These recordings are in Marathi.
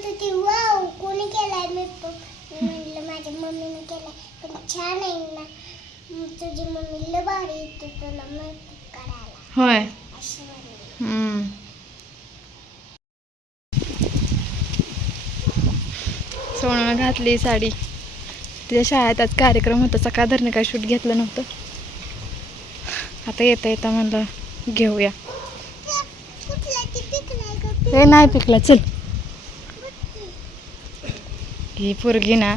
म्हणत होती वाव कोणी केलाय? मी माझ्या मम्मीने केलाय. पण छान आहे ना. तुझी मम्मी लय भारी येते तुला मेकअप करायला. होय. अशी म्हणली हम्म. सोनूनं घातली साडी. तिच्या शाळेत आज कार्यक्रम होता सकाळ धरणं काय शूट घेतलं नव्हतं. आता येता येता म्हणलं घेऊया. कुठला का हे नाही पिकला चल. ही पोरगी ना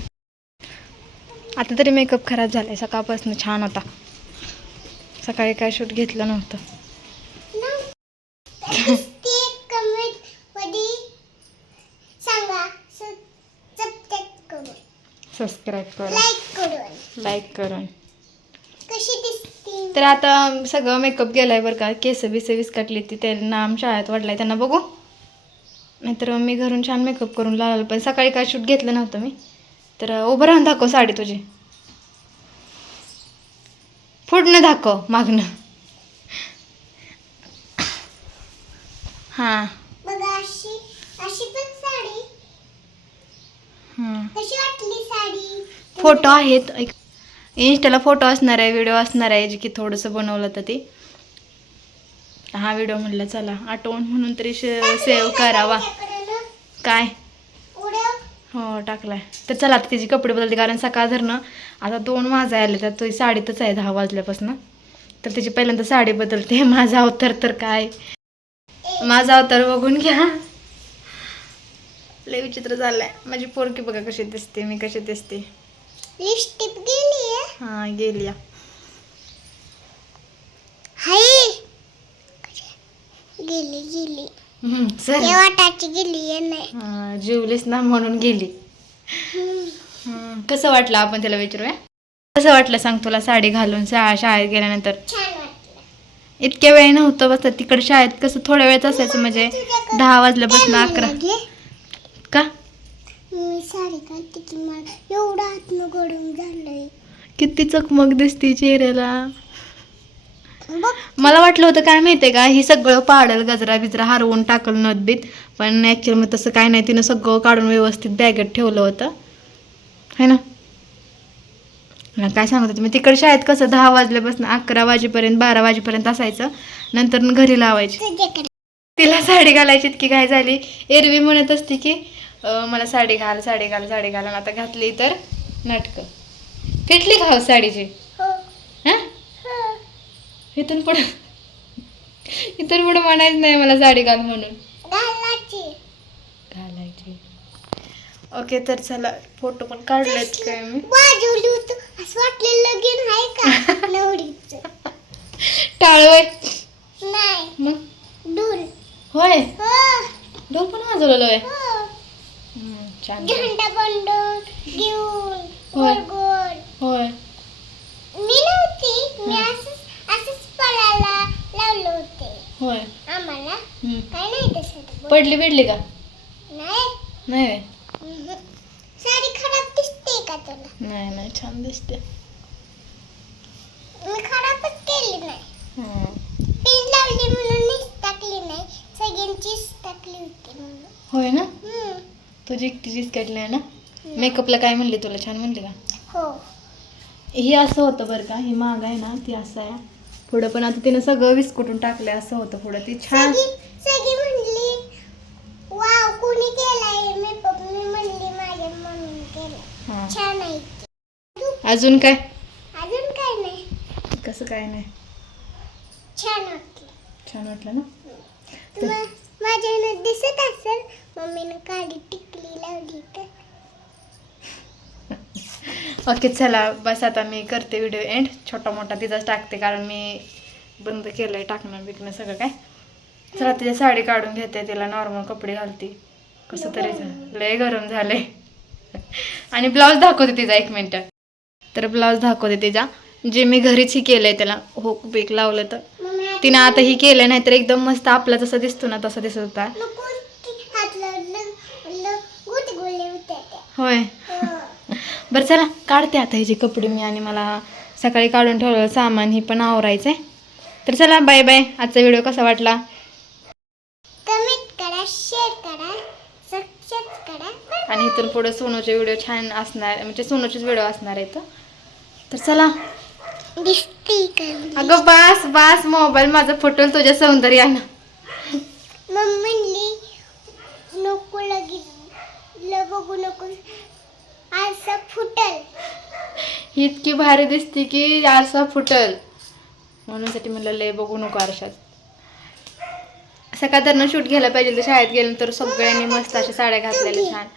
आता तरी मेकअप खराब झालाय. सकाळपासून छान होता. सकाळी काय शूट घेतलं नव्हतं. सबस्क्राईब करून लाईक करून. तर आता सगळं मेकअप गेलाय बरं का. केस बिस विस्कटली ती. त्यांना नाम शाळेत वाढलाय. त्यांना बघू. नाहीतर मी घरून छान मेकअप करून लावलं पण सकाळी काय शूट घेतलं नव्हतं मी. तर उभं राहून दाखव साडी तुझी. पुढनं दाखव मागणं हां. हां फोटो आहेत एक इंस्टाला फोटो असणार आहे व्हिडिओ असणार आहे जे की थोडंसं बनवलं तर ते. हा व्हिडिओ म्हटलं चला. आठवण म्हणून तरी सेव्ह करावा. काय? हो टाकलाय. तर चला आता तिची कपडे बदलते कारण सकाळ धरणं आता दोन माझा आले तर तुझी साडीतच आहे दहा वाजल्यापासून. तर तिची पहिल्यांदा साडी बदलते. माझा अवतार तर काय? माझा अवतार बघून घ्या. लय विचित्र झालाय. माझी पोरकी बघा कशी दिसते मी कशी दिसते. लिपस्टिक गेली हा गेली या. हाय गेली गेली. हम्म, वाटाची गेली नाही. हा, जेवलीस ना म्हणून गेली. हम्म, कसं वाटलं आपण त्याला विचारूया? कसं वाटलं सांग तुला साडी घालून शाळा शाळेत गेल्यानंतर? छान वाटलं. इतक्या वेळ नव्हतं बस तिकडे शाळेत कसं थोड्या वेळच असायचं म्हणजे दहा वाजल्यापासून अकरा. का? मी साडी घालते की मला. एवढं आत्म गरम झालंय. किती चकमक दिसती चेहऱ्याला. मला वाटलं होतं काय माहितीये का ही सगळं पाडल गजरा बिजरा हरवून टाकल नदीत. पण ऍक्च्युअल मग तसं काय नाही तिनं सगळं काढून व्यवस्थित बॅगेत ठेवलं होतं. है ना? काय सांगत होते मी तिकडे शाळेत कसं दहा वाजल्यापासून अकरा वाजेपर्यंत बारा वाजेपर्यंत असायचं. नंतर घरी लावायची. तिला साडी घालायची इतकी काय झाली. एरवी म्हणत असते की मला साडी घाल साडी घाल साडी घाल. आता घातली तर नाटकं. फिटली घाव साडीची. इथून पुढं इथून पुढं म्हणायचं नाही मला साडी घाल म्हणून. घालायची. ओके तर चला फोटो पण काढलेत काय मी. वाजवली होतं. असं वाटलं लगीन आहे का? नवरीचं. टाळवय नाही. मग? दूर होय? हो. डोल पण वाजवलेलं हो. हम्म, छान. घेऊन होय मी नव्हती मी असंच असंच पळायला लावले होते होय आम्हाला हम्म. काय नाही तसं पडली बिडली का? नाही. नाही. साडी खराब दिसते का तुला? नाही नाही छान दिसते. मी खराबच केली नाही. हम्म. पिन लावली म्हणून टाकली नाही. सगळ्यांचीच टाकली होती म्हणून. होय ना? हम्म. तुझी एकटीचीच काढली आहे ना? मेकअपला काय म्हणली तुला? छान म्हणली का? हो. ही असं होतं बरं का? ही माग आहे ना ती असं आहे. पुढं पण आता तिनं सगळं विस्कुटून टाकलंय असं होतं पुढं. ती छान सगळी सगळी म्हणली वाव कोणी केलाय मेकअप मी म्हणली माझ्या मम्मीने केलाय हां छान आहे अजून काय? अजून काय नाही. कसं काय नाही? छान वाटलं. छान वाटलं ना? माझ्या ह्यानं दिसत असेल मम्मीनं काळी टिकली लावली तर. ओके चला बस आता मी करते व्हिडिओ एंड छोटा मोठा तिचाच टाकते कारण मी बंद केलं आहे टाकणं बिकणं सगळं काय. चला तिची साडी काढून घेते तिला नॉर्मल कपडे घालते. कसं तरी झालं. लय गरम झाले आणि ब्लाऊज दाखवते तिचा एक मिनटं तर ब्लाऊज दाखवते तिचा जे मी घरीच ही केलं आहे त्याला. हो बेक लावलं तर. तिनं आता ही केलं नाही तर एकदम मस्त आपला जसा दिसतो ना तसा दिसत होता. होय. बरं चला काढते आता ह्याचे कपडे मी आणि मला सकाळी काढून ठेवलं सामान हे पण आवरायचं आहे तर चला बाय बाय. आजचा व्हिडिओ कसा वाटला? कमेंट करा शेअर करा सबस्क्राईब करा आणि इथून पुढे सोनूचे व्हिडिओ छान असणार म्हणजे सोनूचेच व्हिडिओ असणार आहेत. तर चला. अगं बास बास मोबाईल माझा फुटल तुझ्या सौंदर्यानं. मम्मी नको लगेच बघू नको. असं फुटल. इतकी भारी दिसते की आरसा फुटल. म्हणूनसाठी म्हणलं लय बघू नको आरशात. सकाळ शूट घ्यायला पाहिजे तर शाळेत गेल्यानंतर सगळ्यांनी मस्त अशा साड्या घातलेल्या छान.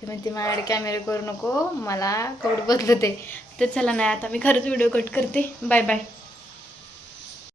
ती म्हणते माझ्याकडे कॅमेरा करू नको मला कपडे बदलते तर चला नाही आता मी खरंच व्हिडिओ कट करते. Bye bye